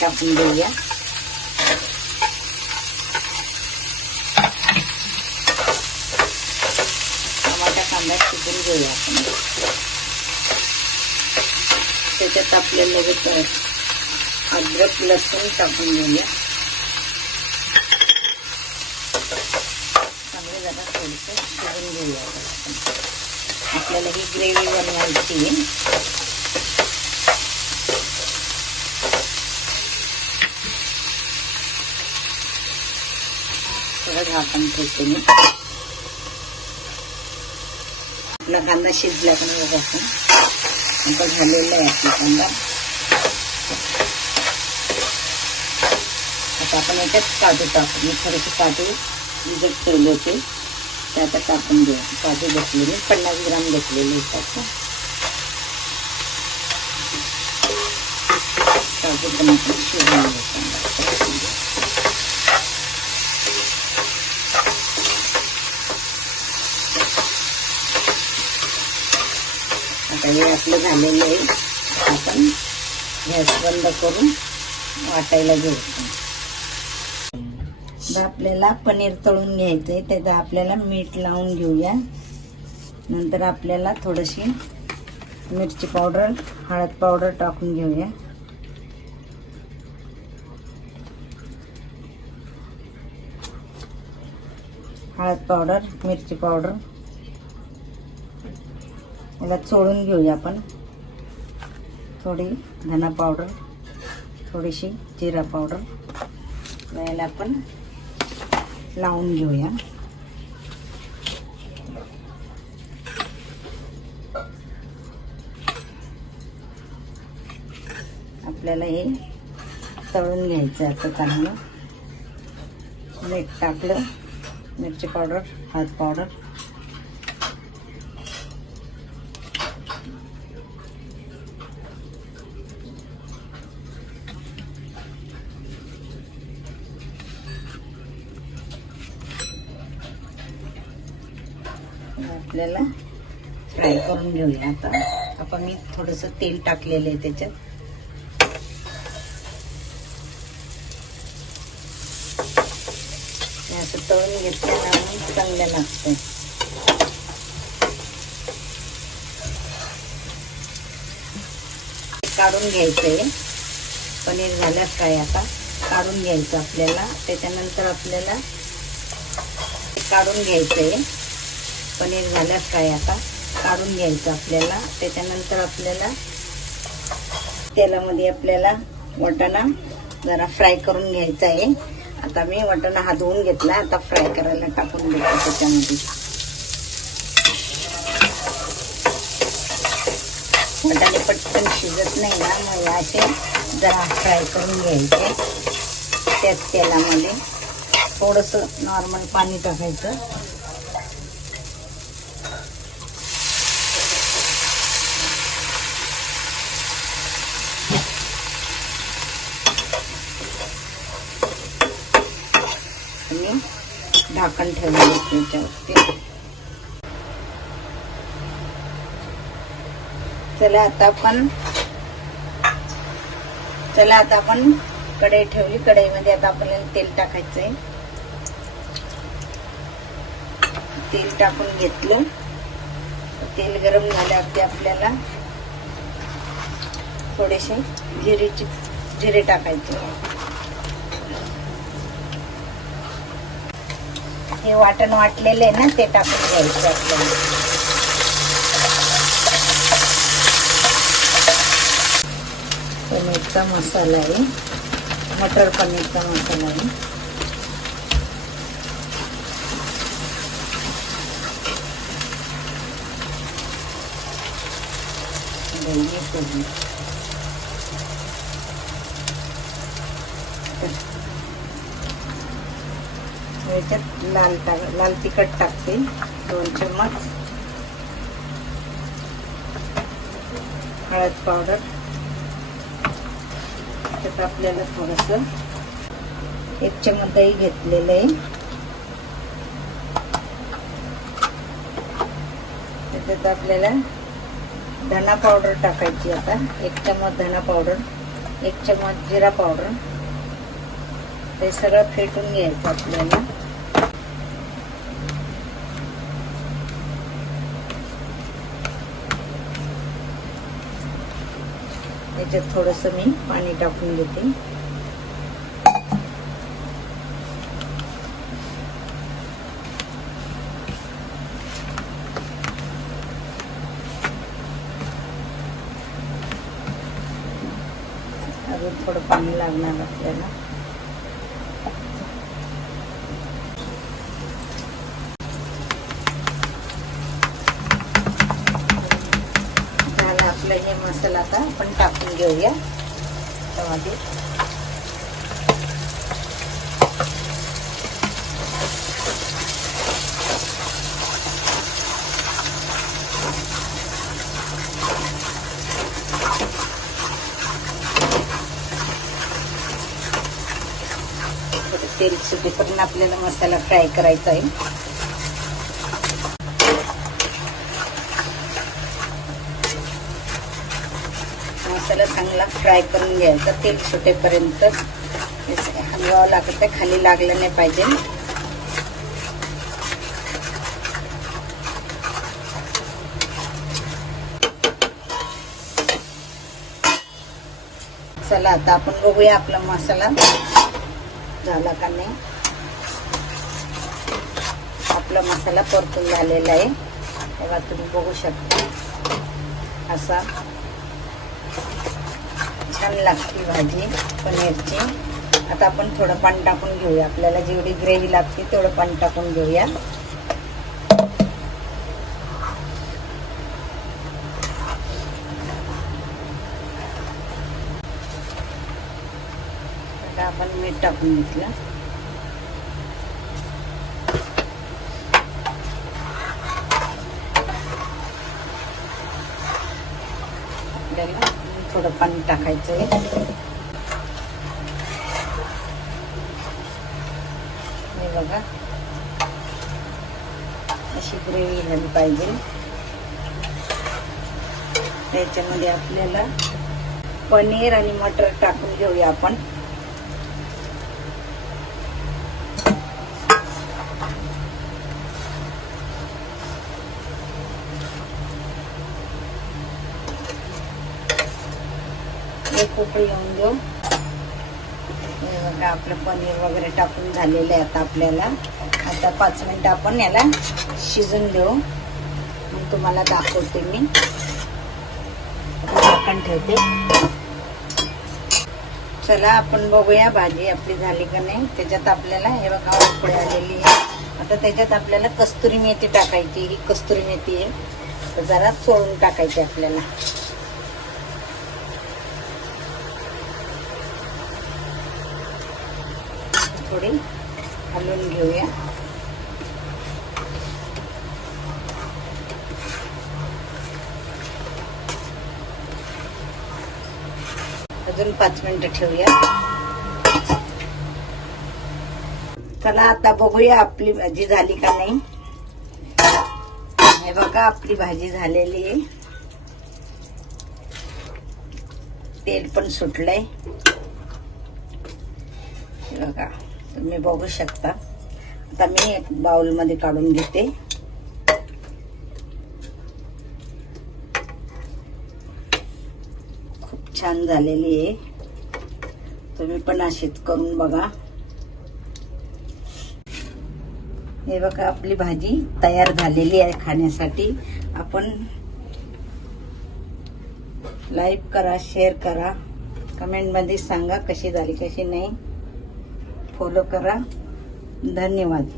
टाकून देऊया. टमाटा कांदा शिजून घेऊया आपण. त्याच्यात आपल्याला अद्रक लसूण टाकून घेऊया. चांगले जरा थोडंसं शिजून घेऊया. आपल्याला ही ग्रेव्ही बनवायची आहे. थोडं झाकण ठेवते मी. आपला कांदा शिजला की नाही बघा. आता झालेला आहे आपला कांदा. आता आपण याच्यात काजू टाकू. मी थोडेसे काजू भिजत ठेवले होते ते आता टाकून घेऊ. काजू घेतलेले 50 ग्राम घेतलेले आहेत. काजू पण आपण शिजवून घेऊ. आता हे आपलं झालेलं आहे. आपण गॅस बंद करून वाटायला घेऊ. आता आपल्याला पनीर तळून घ्यायचं आहे. त्याचा आपल्याला मीठ लावून घेऊया. नंतर आपल्याला थोडीशी मिरची पावडर हळद पावडर टाकून घेऊया. हळद पावडर मिरची पावडर याला चोळून घेऊया आपण. थोडी धना पावडर थोडीशी जिरा पावडर याला आपण लावून घेऊया. आपल्याला हे तळून घ्यायचं आहे. आता चांगलं मीठ टाकलं, मिरची पावडर हळद पावडर आपल्याला फ्राय करून घेऊया. आता आपण मी थोडंसं तेल टाकलेलं आहे त्याच्यात. असं तळून घेतल्यानंतर चांगलं लागतं. काढून घ्यायचंय. पनीर झालं फ्राय. आता काढून घ्यायचं आपल्याला. त्याच्यानंतर आपल्याला काढून घ्यायचंय. पनीर झालं फ्राय. आता काढून घ्यायचं आपल्याला. त्याच्यानंतर आपल्याला तेलामध्ये आपल्याला वाटाणा जरा फ्राय करून घ्यायचा आहे. आता मी वाटाणा हा धुवून घेतला. आता फ्राय करायला टाकून देतो त्याच्यामध्ये. वाटाणे पटकन शिजत नाही ना, मग असे जरा फ्राय करून घ्यायचे. त्याच तेलामध्ये थोडंसं नॉर्मल पाणी टाकायचं. आणि ढाकण ठेवलं त्याच्यावरती. चला आता आपण कढई ठेवली. कढईमध्ये आता आपल्याला तेल टाकायचंय. तेल टाकून घेतलं. तेल गरम झाल्यावरती आपल्याला थोडेसे जिरे टाकायचे. हे वाटण वाटलेले आहे ना, ते टाकून घ्यायचे आपल्याला. पनीरचा मसाला आहे. मटर पनीरचा मसाला आहे. याच्यात लाल तिखट टाकते 2 चम्मच. हळद पावडर त्यात आपल्याला थोडंसं 1 चम्मच दही घेतलेलं आहे. त्याच्यात आपल्याला धना पावडर टाकायची. आता 1 चम्मच धना पावडर 1 चम्मच जिरा पावडर. ते सगळं फेटून घ्यायचं आपल्याला. याच्यात थोडंसं मी पाणी टाकून घेते. अजून थोडं पाणी लागणार आपल्याला. झालं आपलं हे मसाला. आता आपण टाकून घेऊया त्यामध्ये. तेल सुटेपर्यंत आपल्याला मसाला फ्राय करायचा आहे. मसाला चांगला फ्राय करून घ्यायचा. तेल सुटेपर्यंत हलवावं लागतं, खाली लागलं नाही पाहिजे. चला आता आपण बघूया आपला मसाला झाला का नाही. आपला मसाला परतून झालेला आहे. तेव्हा तुम्ही बघू शकता. असा छान लागते भाजी पनीरची. आता आपण थोडं पाणी टाकून घेऊया. आपल्याला जेवढी ग्रेव्ही लागते तेवढं पाणी टाकून घेऊया. आता आपण मीठ टाकून घेतलं. आपल्याला थोडं पाणी टाकायचं आहे. हे बघा अशी ग्रेव्ही झाली पाहिजे. त्याच्यामध्ये आपल्याला पनीर आणि मटर टाकून घेऊया आपण. एक उकळी येऊन देऊ. हे बघा आपलं पनीर वगैरे टाकून झालेलं आहे. आता आपल्याला 5 मिनिटं आपण याला शिजून देऊ. मग तुम्हाला दाखवते मी. झाकण ठेवते. चला आपण बघूया भाजी आपली झाली का नाही. त्याच्यात आपल्याला हे बघा उकळी आलेली आहे. आता त्याच्यात आपल्याला कस्तुरी मेथी टाकायची. ही कस्तुरी मेथी आहे, तर जरा सोडून टाकायची आपल्याला. थोडी हलवून घेऊया. अजून 5 मिनिटं ठेवूया. चला आता बघूया आपली भाजी झाली का नाही. हे बघा आपली भाजी झालेली आहे. तेल पण सुटलंय. बघा तुम्ही बघू शकता. आता मी एक बाउल मध्ये काढून घेते. खूप छान झालेली आहे. तुम्ही पण अशीच करून बघा. हे बघा आपली भाजी तयार झालेली आहे खाण्यासाठी. आपण लाईक करा, शेअर करा, कमेंट मध्ये सांगा कशी झाली कशी नाही. फॉलो करा. धन्यवाद.